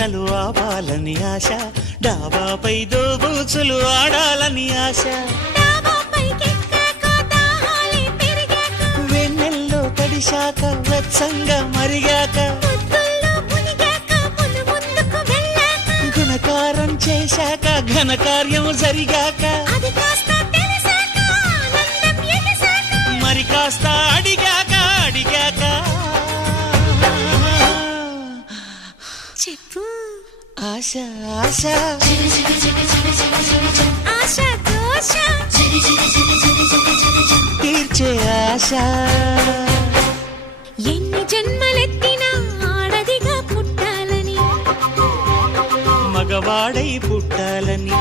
ఆటలు ఆవాలని ఆశ, డాబాపై దోబూచులు ఆడాలని ఆశ. వెన్నెల్లో తడిశాక వెచ్చంగా మరిగాక, గుణకారం చేశాక ఘనకార్యం జరిగాక, మరి కాస్త అడిగాక అడిగాక చెప్పు ఆశ ఆశ ఆశ దోష తీర్చే ఆశ. ఎన్ని జన్మలెత్తినా ఆడదిగా పుట్టాలని, మగవాడై పుట్టాలని.